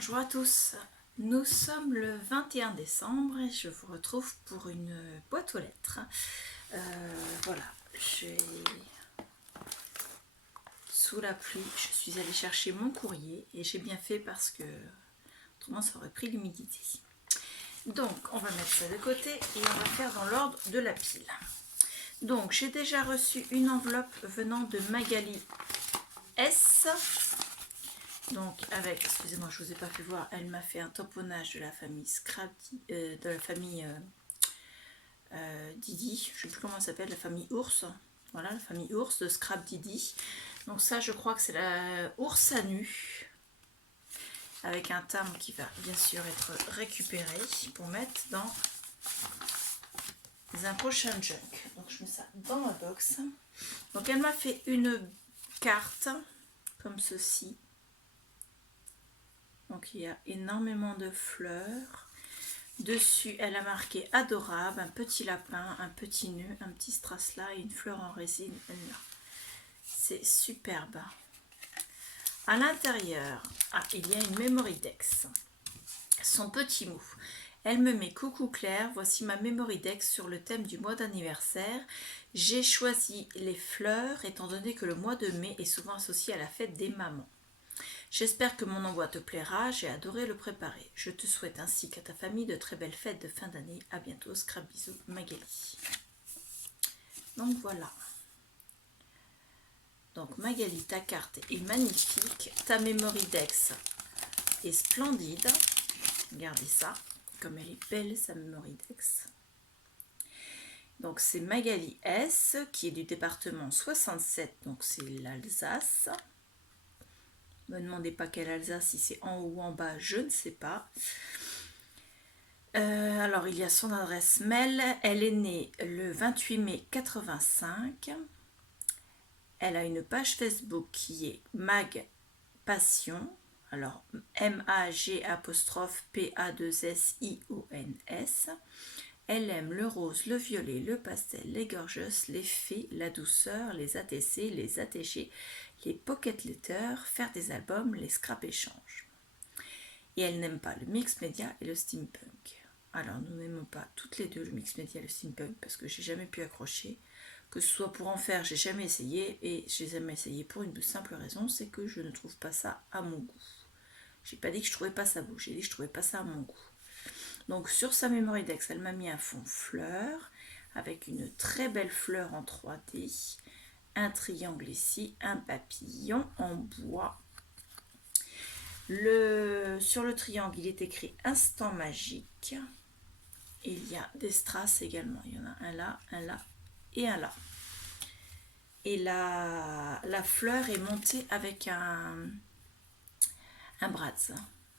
Bonjour à tous, nous sommes le 21 décembre et je vous retrouve pour une boîte aux lettres. Voilà, j'ai sous la pluie, je suis allée chercher mon courrier et j'ai bien fait parce que autrement ça aurait pris l'humidité. Donc on va mettre ça de côté et on va faire dans l'ordre de la pile. Donc j'ai déjà reçu une enveloppe venant de Magali S. Donc avec, excusez-moi, je vous ai pas fait voir, elle m'a fait un tamponnage de la famille de la famille Didi, je sais plus comment elle s'appelle, la famille Ours. Voilà, la famille Ours de Scrap Didi. Donc ça, je crois que c'est la ours à nu, avec un timbre qui va bien sûr être récupéré pour mettre dans un prochain junk. Donc je mets ça dans ma box. Donc elle m'a fait une carte comme ceci. Donc il y a énormément de fleurs. Dessus, elle a marqué adorable, un petit lapin, un petit nœud, un petit strass-là et une fleur en résine là. C'est superbe. À l'intérieur, il y a une memory dex. Son petit mot. Elle me met coucou Claire, voici ma memory dex sur le thème du mois d'anniversaire. J'ai choisi les fleurs étant donné que le mois de mai est souvent associé à la fête des mamans. J'espère que mon envoi te plaira, j'ai adoré le préparer. Je te souhaite ainsi qu'à ta famille de très belles fêtes de fin d'année. À bientôt, scrap bisous, Magali. Donc voilà. Donc Magali, ta carte est magnifique. Ta memory dex est splendide. Regardez ça, comme elle est belle sa memory dex. Donc c'est Magali S, qui est du département 67, donc c'est l'Alsace. Ne me demandez pas quelle Alsace, si c'est en haut ou en bas, je ne sais pas. Alors, il y a son adresse mail. Elle est née le 28 mai 85. Elle a une page Facebook qui est Mag Passion. Alors, MAG'_PA2SIONS. Elle aime le rose, le violet, le pastel, les gorgeous, les fées, la douceur, les ATC, les ATG, les pocket letters, faire des albums, les scrap échanges. Et elle n'aime pas le mix média et le steampunk. Alors nous n'aimons pas toutes les deux le mix média et le steampunk parce que j'ai jamais pu accrocher. Que ce soit pour en faire, j'ai jamais essayé et j'ai jamais essayé pour une simple raison, c'est que je ne trouve pas ça à mon goût. J'ai pas dit que je trouvais pas ça beau, j'ai dit que je trouvais pas ça à mon goût. Donc sur sa memory dex, elle m'a mis un fond fleur avec une très belle fleur en 3D, un triangle ici, un papillon en bois. Sur le triangle, il est écrit instant magique. Et il y a des strass également. Il y en a un là et un là. Et la fleur est montée avec un braz.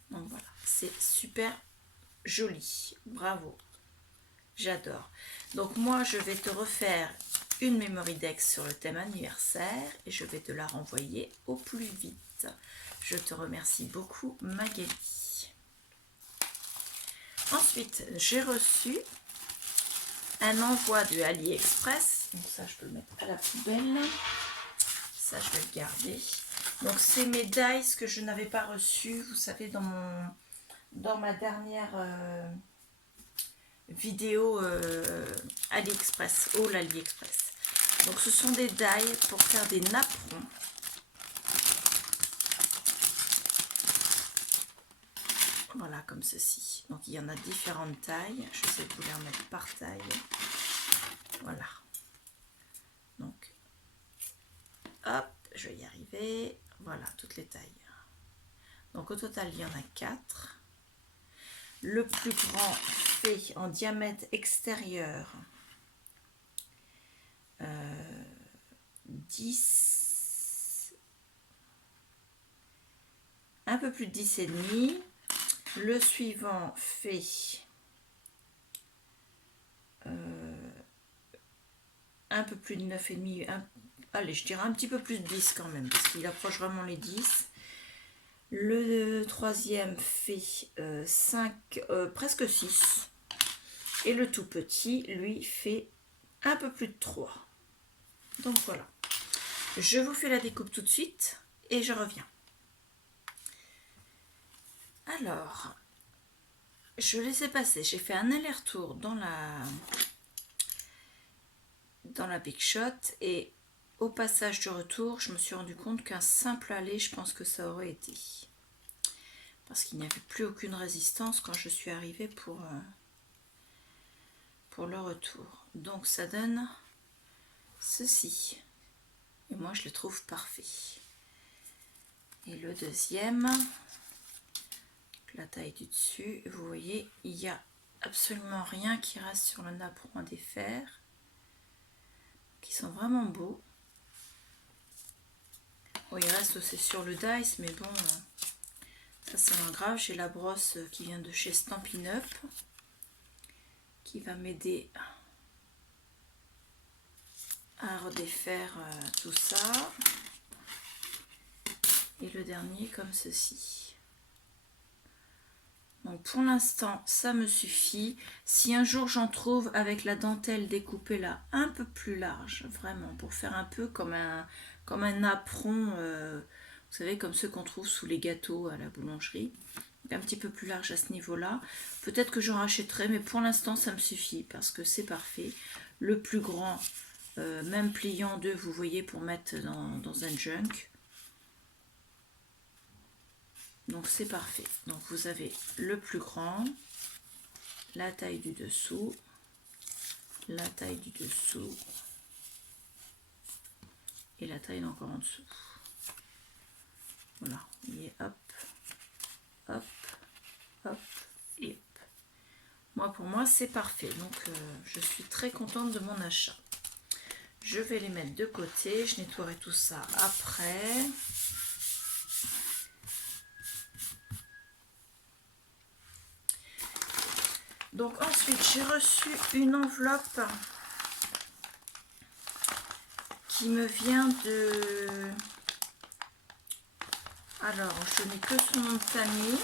Donc voilà, c'est super joli. Bravo. J'adore. Donc moi, je vais te refaire une memory dex sur le thème anniversaire et je vais te la renvoyer au plus vite. Je te remercie beaucoup, Magali. Ensuite, j'ai reçu un envoi de AliExpress. Donc ça, je peux le mettre à la poubelle. Ça, je vais le garder. Donc c'est mes dies que je n'avais pas reçus. Vous savez, dans ma dernière vidéo AliExpress, haul AliExpress. Donc ce sont des dies pour faire des napperons. Voilà, comme ceci. Donc il y en a différentes tailles. Je sais vous les remettre par taille. Voilà. Donc, hop, je vais y arriver. Voilà, toutes les tailles. Donc au total, il y en a 4. Le plus grand fait en diamètre extérieur 10, un peu plus de 10,5. Le suivant fait un peu plus de 9,5. Allez, je dirais un petit peu plus de 10 quand même, parce qu'il approche vraiment les 10. Le troisième fait 5, presque 6. Et le tout petit, lui, fait un peu plus de 3. Donc voilà. Je vous fais la découpe tout de suite et je reviens. Alors, je les ai passés. J'ai fait un aller-retour dans la Big Shot et au passage du retour, je me suis rendu compte qu'un simple aller, je pense que ça aurait été. Parce qu'il n'y avait plus aucune résistance quand je suis arrivée pour le retour. Donc ça donne ceci. Et moi je le trouve parfait. Et le deuxième, la taille du dessus, vous voyez, il n'y a absolument rien qui reste sur le napperon à défaire. Qui sont vraiment beaux. Bon, il reste aussi sur le dice, mais bon, ça c'est pas grave. J'ai la brosse qui vient de chez Stampin' Up qui va m'aider à redéfaire tout ça. Et le dernier comme ceci. Donc pour l'instant ça me suffit. Si un jour j'en trouve avec la dentelle découpée là un peu plus large, vraiment pour faire un peu comme un napperon, vous savez, comme ceux qu'on trouve sous les gâteaux à la boulangerie, un petit peu plus large à ce niveau là, peut-être que j'en rachèterai, mais pour l'instant ça me suffit parce que c'est parfait. Le plus grand, même pliant 2, vous voyez, pour mettre dans un junk. Donc c'est parfait. Donc vous avez le plus grand, la taille du dessous, la taille du dessous et la taille encore en dessous. Voilà, et hop, hop, hop et hop. Moi, pour moi, c'est parfait. Donc je suis très contente de mon achat. Je vais les mettre de côté. Je nettoierai tout ça après. Donc ensuite, j'ai reçu une enveloppe qui me vient de... Alors, je n'ai que son nom de famille.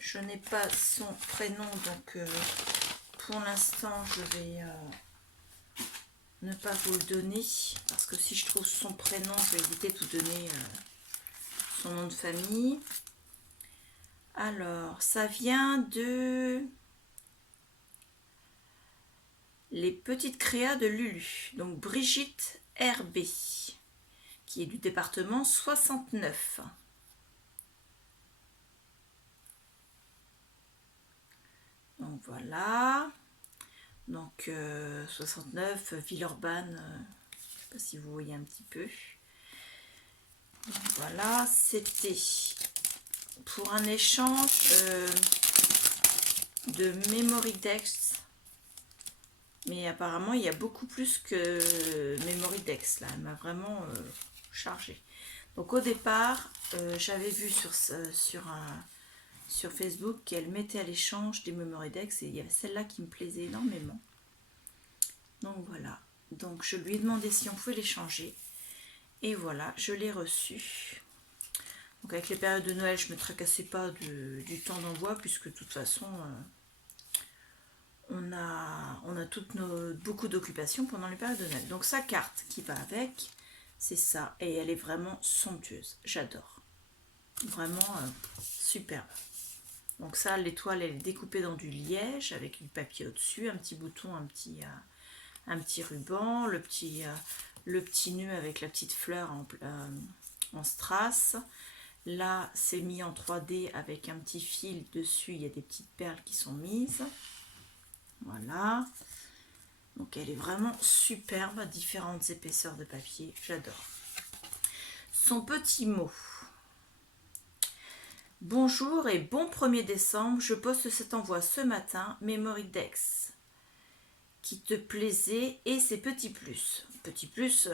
Je n'ai pas son prénom, donc pour l'instant, je vais ne pas vous le donner. Parce que si je trouve son prénom, je vais éviter de vous donner son nom de famille. Alors, ça vient de... Les petites créas de Lulu. Donc, Brigitte RB, qui est du département 69. Donc, voilà. Donc, 69, Villeurbanne. Je ne sais pas si vous voyez un petit peu. Donc, voilà, c'était pour un échange de Memorydex, mais apparemment il y a beaucoup plus que Memorydex là, elle m'a vraiment chargé. Donc au départ j'avais vu sur Facebook qu'elle mettait à l'échange des Memorydex et il y avait celle-là qui me plaisait énormément. Donc voilà, donc je lui ai demandé si on pouvait l'échanger et voilà, je l'ai reçu. Donc avec les périodes de Noël, je ne me tracassais pas du temps d'envoi puisque de toute façon, on a beaucoup d'occupations pendant les périodes de Noël. Donc sa carte qui va avec, c'est ça. Et elle est vraiment somptueuse. J'adore. Vraiment superbe. Donc ça, l'étoile, elle est découpée dans du liège avec du papier au-dessus, un petit bouton, un petit ruban, le petit nœud avec la petite fleur en strass. Là, c'est mis en 3D avec un petit fil dessus. Il y a des petites perles qui sont mises. Voilà. Donc, elle est vraiment superbe à différentes épaisseurs de papier. J'adore. Son petit mot. Bonjour et bon 1er décembre. Je poste cet envoi ce matin. Memorydex. Qui te plaisait et ses petits plus. Petit plus,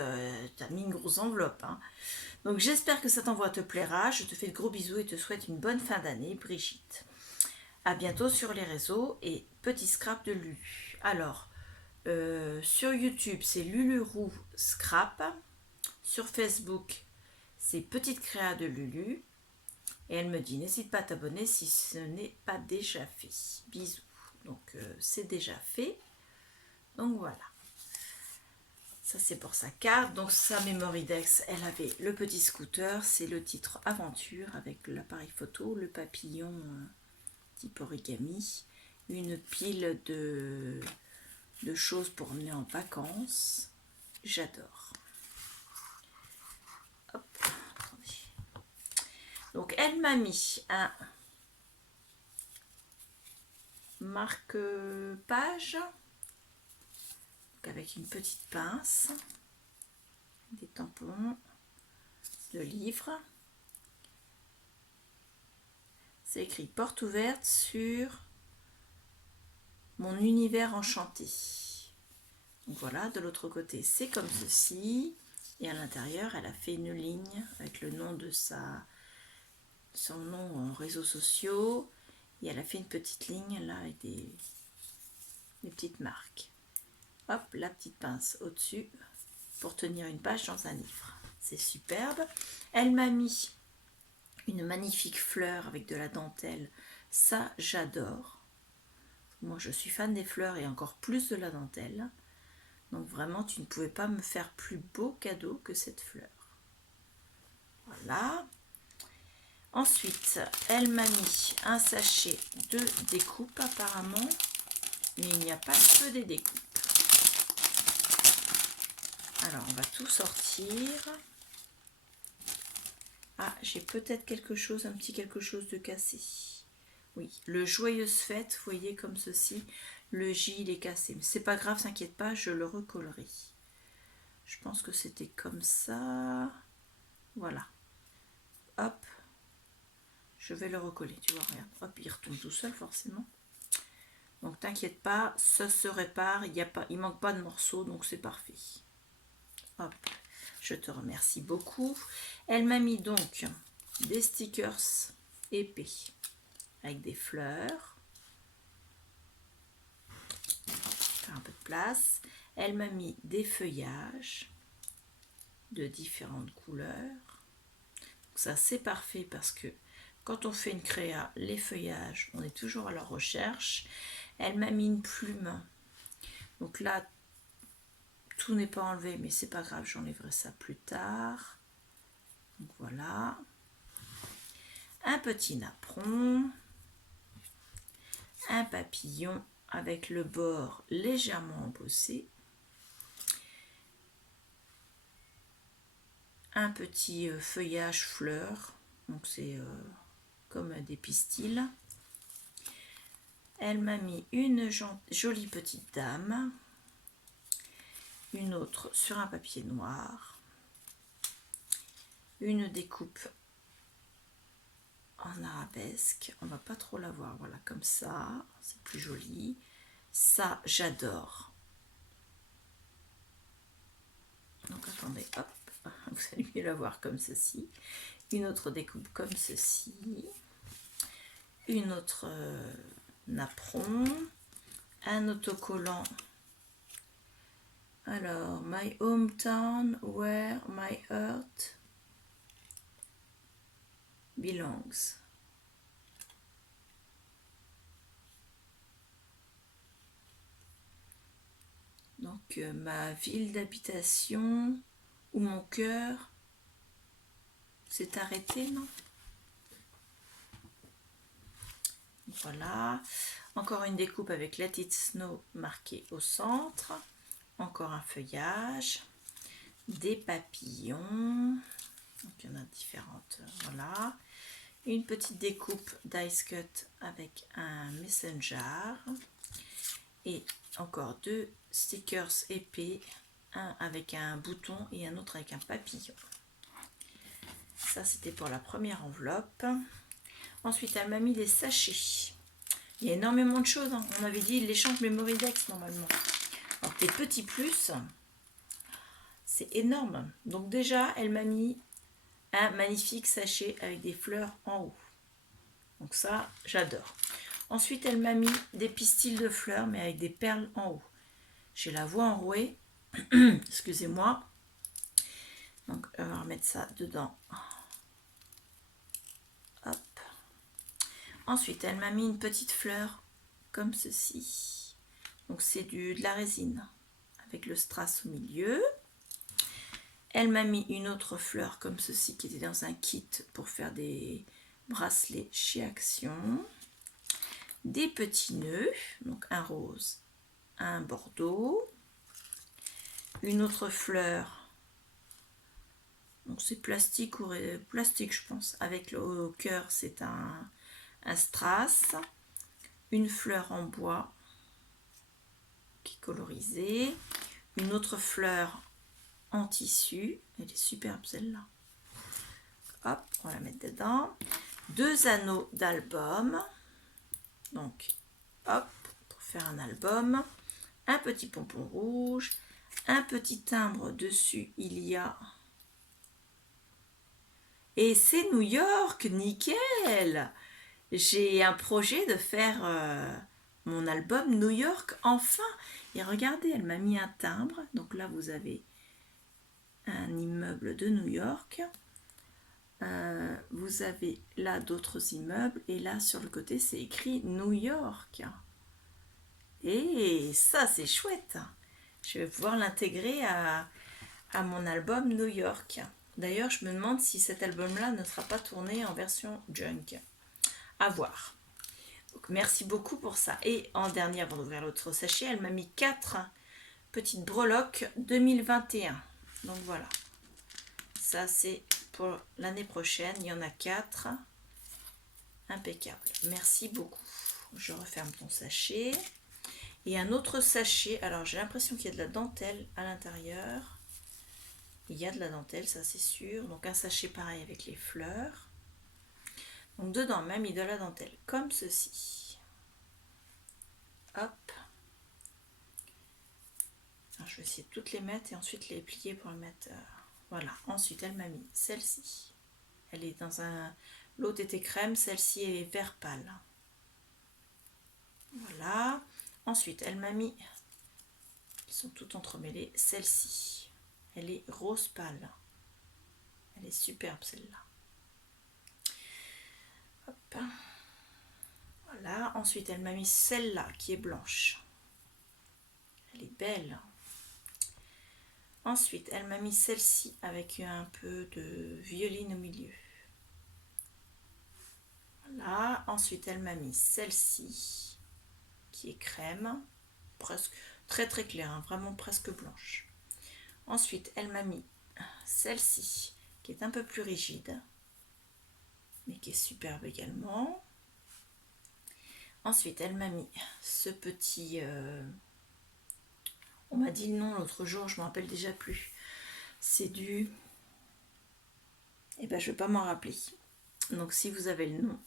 t'as mis une grosse enveloppe. Hein. Donc j'espère que cet envoi te plaira. Je te fais de gros bisous et te souhaite une bonne fin d'année, Brigitte. À bientôt sur les réseaux et petit scrap de Lulu. Alors, sur YouTube, c'est Lulurou Scrap. Sur Facebook, c'est Petite Créa de Lulu. Et elle me dit, n'hésite pas à t'abonner si ce n'est pas déjà fait. Bisous. Donc, c'est déjà fait. Donc voilà. Ça c'est pour sa carte. Donc sa Memory Dex, elle avait le petit scooter, c'est le titre Aventure avec l'appareil photo, le papillon type origami, une pile de choses pour emmener en vacances. J'adore. Hop, attendez. Donc elle m'a mis un marque-page avec une petite pince, des tampons, le livre. C'est écrit porte ouverte sur mon univers enchanté. Donc voilà, de l'autre côté c'est comme ceci, et à l'intérieur elle a fait une ligne avec le nom de son nom en réseaux sociaux, et elle a fait une petite ligne là avec des petites marques. Hop, la petite pince au-dessus pour tenir une page dans un livre. C'est superbe. Elle m'a mis une magnifique fleur avec de la dentelle. Ça, j'adore. Moi, je suis fan des fleurs et encore plus de la dentelle. Donc vraiment, tu ne pouvais pas me faire plus beau cadeau que cette fleur. Voilà. Ensuite, elle m'a mis un sachet de découpe apparemment. Mais il n'y a pas que des découpes. Alors, on va tout sortir. Ah, j'ai peut-être quelque chose, un petit quelque chose de cassé. Oui, le Joyeuse Fête, vous voyez comme ceci. Le J, il est cassé. Mais c'est pas grave, t'inquiète pas, je le recollerai. Je pense que c'était comme ça. Voilà. Hop. Je vais le recoller, tu vois, regarde. Hop, il retourne tout seul, forcément. Donc, t'inquiète pas, ça se répare. Il manque pas de morceaux, donc c'est parfait. Hop. Je te remercie beaucoup. Elle m'a mis donc des stickers épais avec des fleurs. Faire un peu de place. Elle m'a mis des feuillages de différentes couleurs. Ça c'est parfait parce que quand on fait une créa, les feuillages, on est toujours à leur recherche. Elle m'a mis une plume. Donc là, tout n'est pas enlevé, mais c'est pas grave, j'enlèverai ça plus tard. Donc voilà. Un petit napperon. Un papillon avec le bord légèrement embossé. Un petit feuillage fleur. Donc c'est comme des pistils. Elle m'a mis une jolie petite dame. Une autre sur un papier noir. Une découpe en arabesque. On va pas trop la voir. Voilà, comme ça. C'est plus joli. Ça, j'adore. Donc attendez, hop. Vous allez mieux la voir comme ceci. Une autre découpe comme ceci. Une autre napperon. Un autocollant. Alors, my hometown where my heart belongs. Donc, ma ville d'habitation où mon cœur s'est arrêté, non? Voilà. Encore une découpe avec Let It Snow marqué au centre. Encore un feuillage. Des papillons. Donc, il y en a différentes. Voilà. Une petite découpe d'ice cut avec un messenger. Et encore deux stickers épais. Un avec un bouton et un autre avec un papillon. Ça, c'était pour la première enveloppe. Ensuite, elle m'a mis des sachets. Il y a énormément de choses. Hein. On avait dit l'échange Memory Dex normalement. Alors, tes petits plus, c'est énorme. Donc déjà, elle m'a mis un magnifique sachet avec des fleurs en haut. Donc ça, j'adore. Ensuite, elle m'a mis des pistils de fleurs, mais avec des perles en haut. J'ai la voix enrouée. Excusez-moi. Donc, on va remettre ça dedans. Hop. Ensuite, elle m'a mis une petite fleur comme ceci. Donc, c'est de la résine avec le strass au milieu. Elle m'a mis une autre fleur comme ceci qui était dans un kit pour faire des bracelets chez Action. Des petits nœuds, donc un rose, un bordeaux. Une autre fleur, donc c'est plastique ou plastique je pense, avec le cœur c'est un strass. Une fleur en bois qui est colorisée. Une autre fleur en tissu, elle est superbe celle-là. Hop, on va la mettre dedans. 2 anneaux d'album, donc hop, pour faire un album. Un petit pompon rouge, un petit timbre dessus, il y a... Et c'est New York, nickel! J'ai un projet de faire mon album New York, enfin! Et regardez, elle m'a mis un timbre, donc là vous avez un immeuble de New York. Vous avez là d'autres immeubles et là sur le côté c'est écrit New York. Et ça c'est chouette. Je vais pouvoir l'intégrer à mon album New York. D'ailleurs je me demande si cet album là ne sera pas tourné en version junk. À voir. Donc, merci beaucoup pour ça. Et en dernier, avant d'ouvrir l'autre sachet, elle m'a mis 4 petites breloques 2021. Donc voilà. Ça c'est pour l'année prochaine. Il y en a 4. Impeccable. Merci beaucoup. Je referme ton sachet. Et un autre sachet. Alors j'ai l'impression qu'il y a de la dentelle à l'intérieur. Il y a de la dentelle, ça c'est sûr. Donc un sachet pareil avec les fleurs. Donc dedans, on m'a mis de la dentelle comme ceci. Hop. Alors, je vais essayer de toutes les mettre et ensuite les plier pour le mettre. Voilà. Ensuite, elle m'a mis celle-ci. Elle est dans un... L'autre était crème, celle-ci est vert pâle. Voilà. Ensuite, elle m'a mis... Ils sont toutes entremêlées. Celle-ci. Elle est rose pâle. Elle est superbe celle-là. Hop. Voilà. Ensuite, elle m'a mis celle-là qui est blanche. Elle est belle. Ensuite, elle m'a mis celle-ci avec un peu de violine au milieu. Voilà. Ensuite, elle m'a mis celle-ci qui est crème, presque très très claire, hein, vraiment presque blanche. Ensuite, elle m'a mis celle-ci qui est un peu plus rigide, mais qui est superbe également. Ensuite, elle m'a mis ce petit... on m'a dit le nom l'autre jour, je ne me rappelle déjà plus. C'est du... Eh ben, je ne vais pas m'en rappeler. Donc, si vous avez le nom,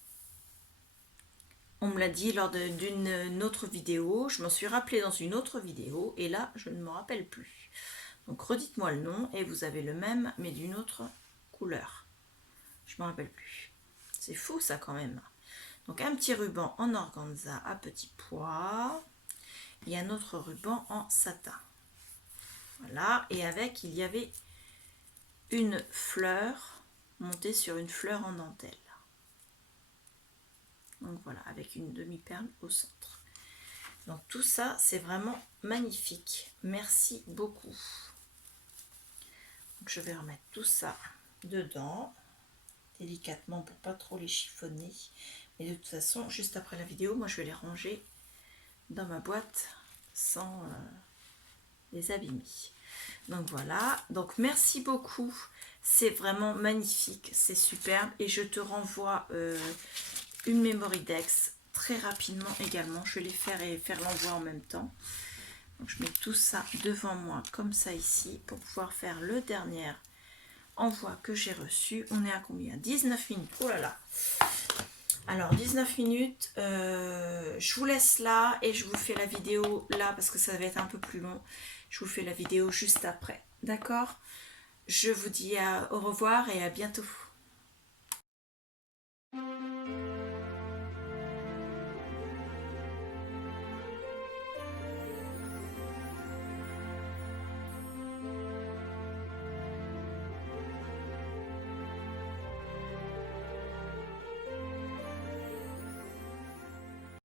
on me l'a dit lors d'une autre vidéo. Je m'en suis rappelé dans une autre vidéo. Et là, je ne me rappelle plus. Donc, redites-moi le nom. Et vous avez le même, mais d'une autre couleur. Je ne me rappelle plus. C'est fou, ça, quand même. Donc, un petit ruban en organza à petits pois. Et un autre ruban en satin. Voilà. Et avec, il y avait une fleur montée sur une fleur en dentelle. Donc voilà, avec une demi-perle au centre. Donc tout ça, c'est vraiment magnifique. Merci beaucoup. Donc je vais remettre tout ça dedans, délicatement pour pas trop les chiffonner. Et de toute façon, juste après la vidéo, moi je vais les ranger dans ma boîte sans les abîmer. Donc voilà, donc merci beaucoup. C'est vraiment magnifique, c'est superbe. Et je te renvoie... une Memory Dex très rapidement également. Je vais les faire et faire l'envoi en même temps. Donc je mets tout ça devant moi comme ça ici pour pouvoir faire le dernier envoi que j'ai reçu. On est à combien? 19 minutes. Oh là là. Alors 19 minutes. Je vous laisse là et je vous fais la vidéo là parce que ça va être un peu plus long. Je vous fais la vidéo juste après. D'accord? Je vous dis au revoir et à bientôt.